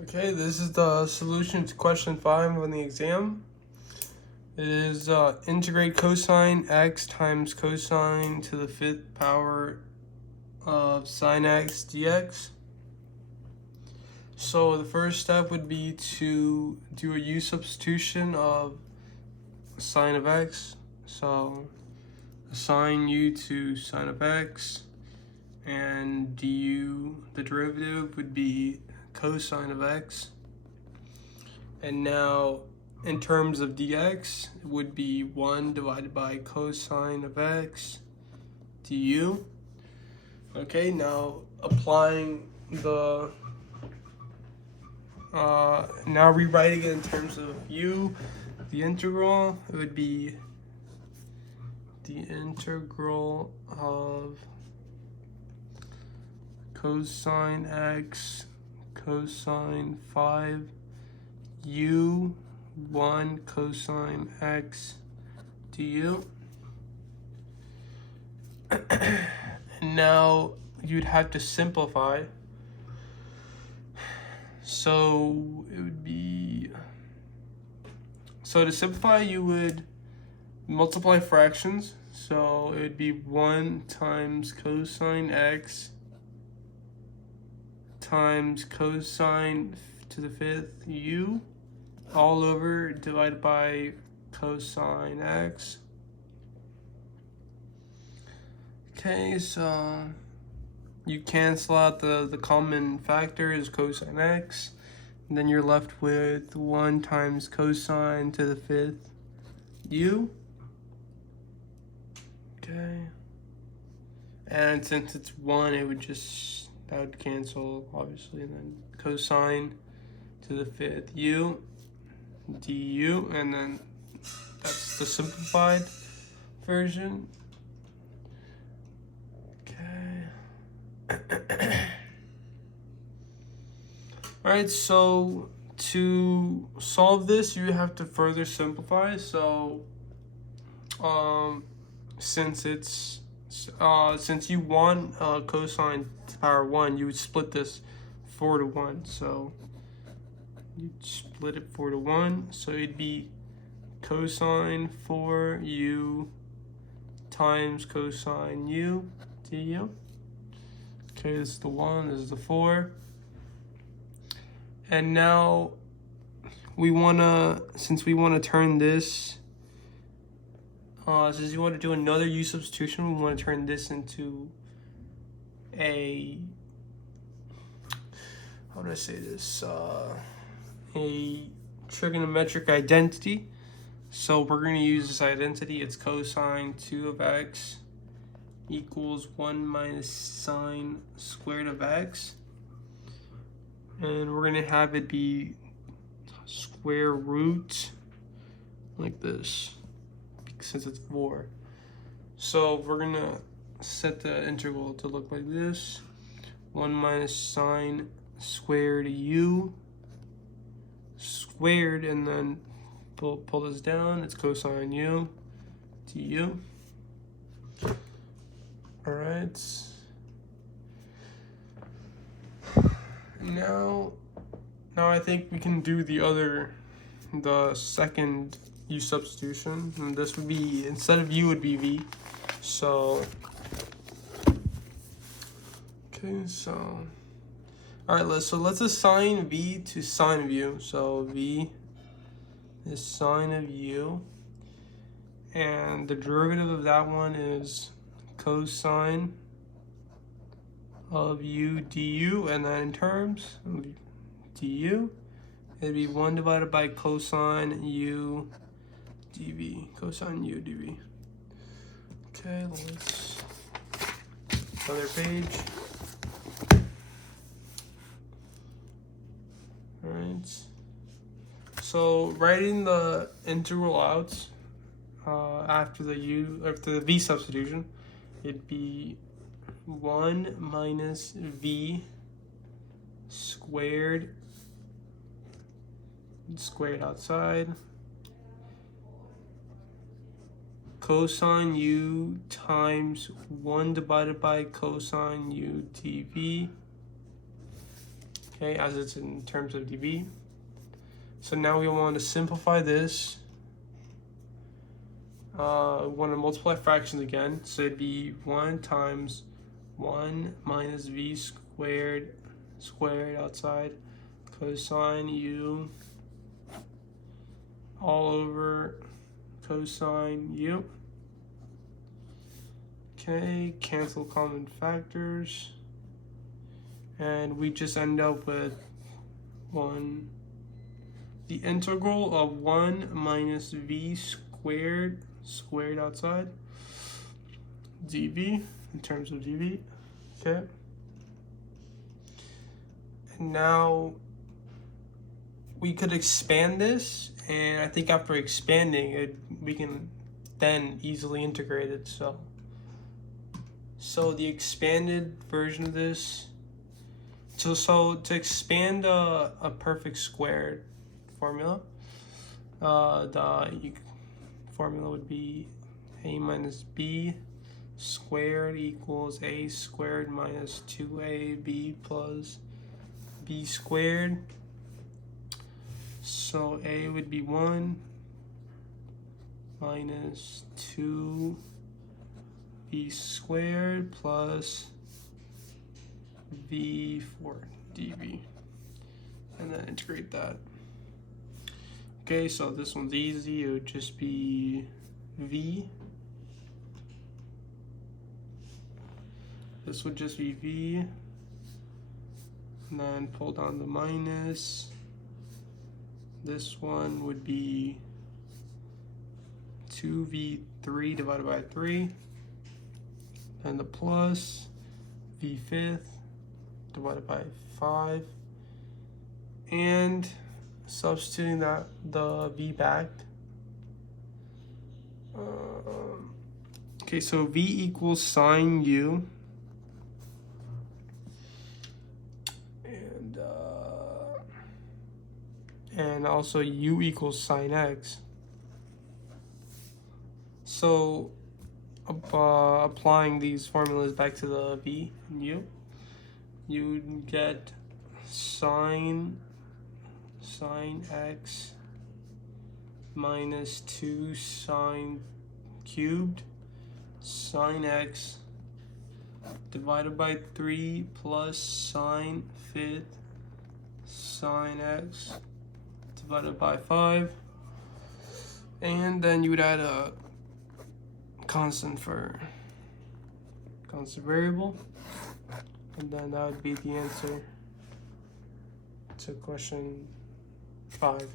Okay, this is the solution to question 5 on the exam. It is integrate cosine x times cosine to the 5th power of sine x dx. So the first step would be to do a u substitution of sine of x. So assign u to sine of x, and du, the derivative, would be cosine of x. And now in terms of dx, it would be 1 divided by cosine of x du. Okay, now applying the now rewriting it in terms of u, the integral, it would be the integral of cosine x cosine 5 u 1 cosine x du. And now you'd have to simplify. So it would be, so to simplify, you would multiply fractions. So it would be 1 times cosine x times cosine to the 5th u all over divided by cosine x. Okay, so you cancel out the common factor is cosine x, and then you're left with 1 times cosine to the 5th u. Okay, and since it's 1, it would just, that would cancel obviously, and then cosine to the 5th u du, and then that's the simplified version. Alright, so to solve this, you have to further simplify. So since you want cosine to the power 1, you would split this 4 to 1. So you'd split it 4 to 1. So it'd be cosine 4u times cosine u du. Okay, this is the 1, this is the 4. And now since we wanna turn this, since you want to do another u substitution, we want to turn this into a, how do I say this, a trigonometric identity. So we're going to use this identity. It's cosine 2 of x equals 1 minus sine squared of x. And we're going to have it be square root like this, since it's 4. So we're going to set the integral to look like this. 1 minus sine squared u squared, and then pull this down, it's cosine u du. All right. Now I think we can do the second u substitution, and this would be, instead of u, would be v. So okay, so all right, let's assign v to sine of u. So v is sine of u, and the derivative of that one is cosine of u du, and then in terms of du, it'd be 1 divided by cosine u dv, cosine u dv. Okay, let's, other page. All right, so writing the integral out after the v substitution, it'd be 1 minus v squared outside cosine u times 1 divided by cosine u dv. okay, as it's in terms of dB. So now we want to simplify this. We want to multiply fractions again, so it'd be 1 times 1 minus v squared outside cosine u all over cosine u. Okay, cancel common factors, and we just end up with the integral of 1 minus v squared outside dv in terms of dv. Okay, and now we could expand this, and I think after expanding it we can then easily integrate it. So the expanded version of this, so to expand a perfect squared formula, the formula would be a minus b squared equals a squared minus 2ab plus b squared. So a would be 1 minus 2b squared plus v for dv, and then integrate that. Okay, so this one's easy. It would just be v. This would just be v, and then pull down the minus. This one would be 2v3 divided by 3, and the plus v fifth divided by 5, and substituting that the v back. Okay, so v equals sine u, and also u equals sine x. So applying these formulas back to the v and u, you get sine x minus 2 sine cubed sine x divided by 3 plus sine fifth sine x divided by 5, and then you would add a constant variable, and then that would be the answer to question 5.